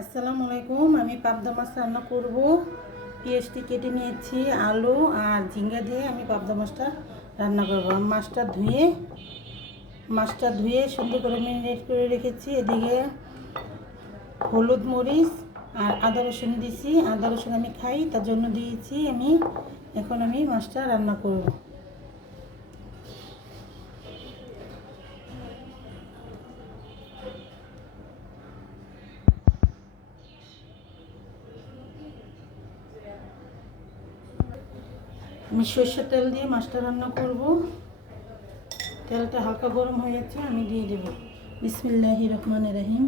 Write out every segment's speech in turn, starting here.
আসসালামু আলাইকুম। আমি পাবদা মাছ রান্না করব। পেঁয়াজটি কেটে নিয়েছি, আলু আর ঝিঙ্গা দিয়ে আমি পাবদা মাছটা রান্না করব। আমি মাছটা ধুয়ে সুন্দর করে ম্যারিনেট করে রেখেছি। এদিকে হলুদ মরিচ আর আদা রসুন দিয়েছি। আদা রসুন আমি খাই, তার জন্য দিয়েছি আমি। এখন আমি মাছটা রান্না করব। আমি সরষের তেল দিয়ে মাছটা রান্না করব। তেলটা হালকা গরম হয়ে যাচ্ছে, আমি দিয়ে দেব। বিসমিল্লাহির রহমানির রহিম।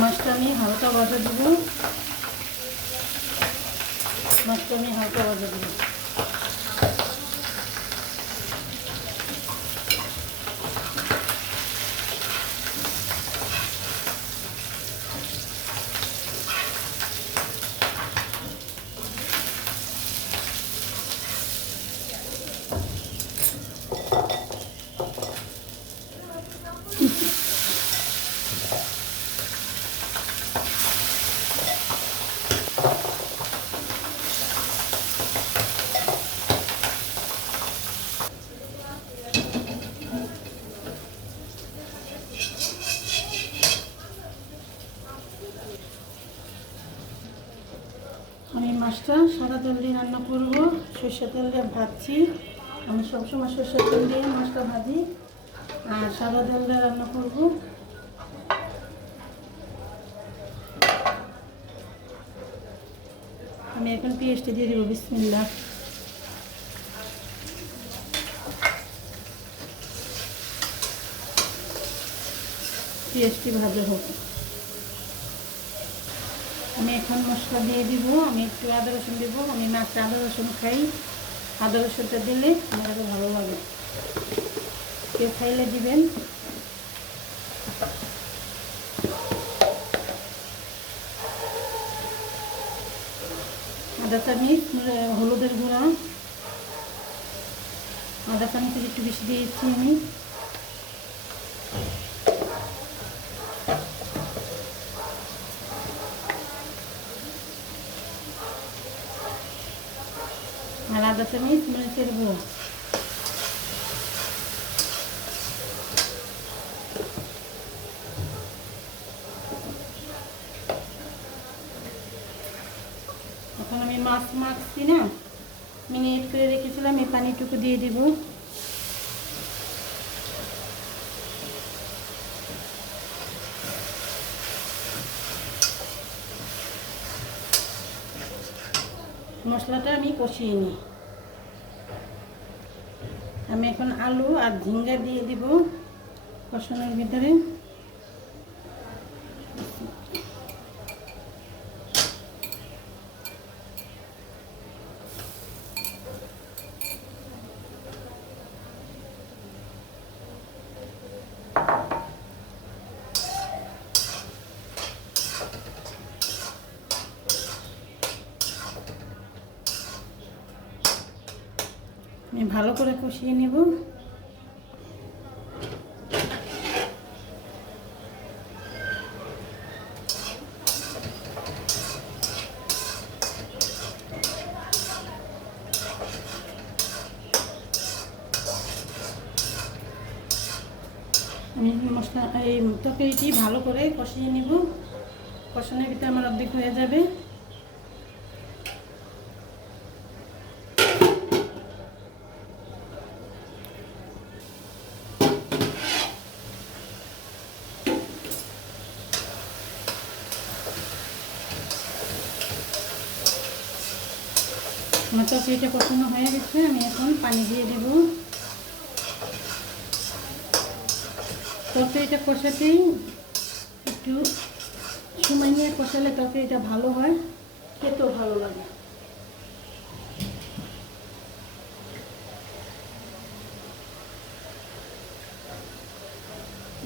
মাছটা আমি হালকা ভাজা দেব। আমি মাছটা সাদা তেল দিয়ে রান্না করব। সরষের তেল দিয়ে ভাজছি। আমি সবসময় সরষের তেল দিয়ে মাছটা ভাজি আর সাদা তেল দিয়ে রান্না করব। আমি এখন পেঁয়াজটা দিয়ে দেবো। বিসমিল্লাহ। পেঁয়াজটি ভাজা হোক। আমি এখন মশলা দিয়ে দিব। আমি একটু আদা রসুন দেবো। আমি মাছে আদা রসুন খাই। আদা রসুনটা দিলে আমার কাছে ভালো লাগে। কেউ খাইলে দিবেন। আদা চামচ হলুদের গুঁড়া, আদা চামচের একটু বেশি দিয়েছি আমি। আর আদা চামচ মরিচের গুঁড়ো। এখন আমি মাছ মাখছি না, মিনিট করে রেখেছিলাম, এই পানিটুকু দিয়ে দিব। মশলাটা আমি কষিয়ে নিই। আমি এখন আলু আর ঝিঙ্গা দিয়ে দিব কষানোর ভিতরে। আমি ভালো করে কষিয়ে নেব। আমি মশলা এই তরকারিটি ভালো করে কষিয়ে নিব। কষানোর ভিতরে আমার অর্ধেক হয়ে যাবে। আমার তরকারিটা কষানো হয়ে গেছে, আমি এখন পানি দিয়ে দেব। তরকারিটা কষাতেই একটু সময় নিয়ে কষালে তরকারিটা ভালো হয়, খেতেও ভালো লাগে।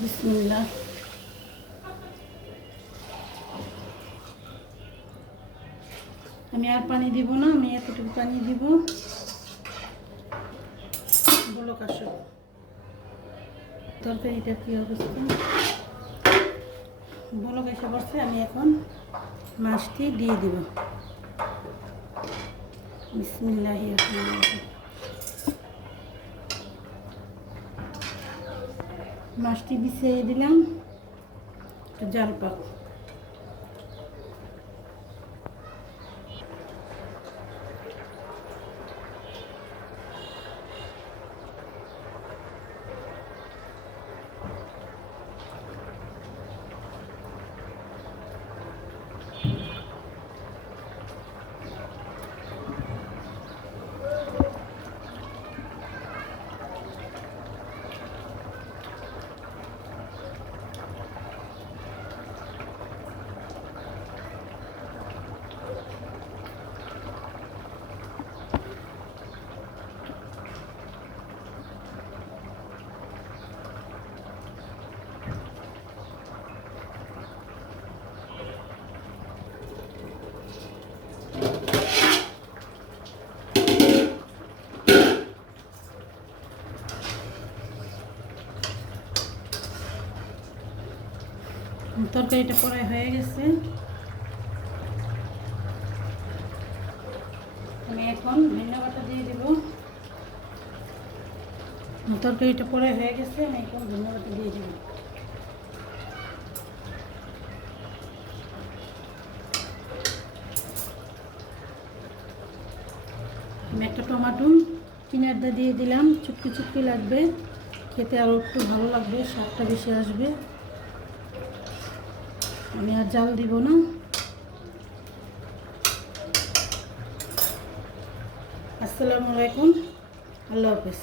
বিসমিল্লাহ। আমি আর পানি দিব না, আমি এতটুকু পানি দিব। বলো কাশো তরকারিটা কী অবস্থা, বলো এসে পড়ছে। আমি এখন মাছটি দিয়ে দিব। বিসমিল্লাহি রহমানির রহিম। মাছটি বিছিয়ে দিলাম, জাল পাক। তরকারিটা প্রায় হয়ে গেছে, আমি এখন ধনিয়া পাতা দিয়ে দেব। তরকারিটা প্রায় হয়ে গেছে, আমি এখন ধনিয়া পাতা দিয়ে দেব। আমি একটা টমেটো কিনারটা দিয়ে দিলাম, চুটকি চুটকি লাগবে, খেতে আরও একটু ভালো লাগবে, স্বাদটা বেশি আসবে। আমি আর জাল দিব না। আসসালামু আলাইকুম, আল্লাহ হাফেজ।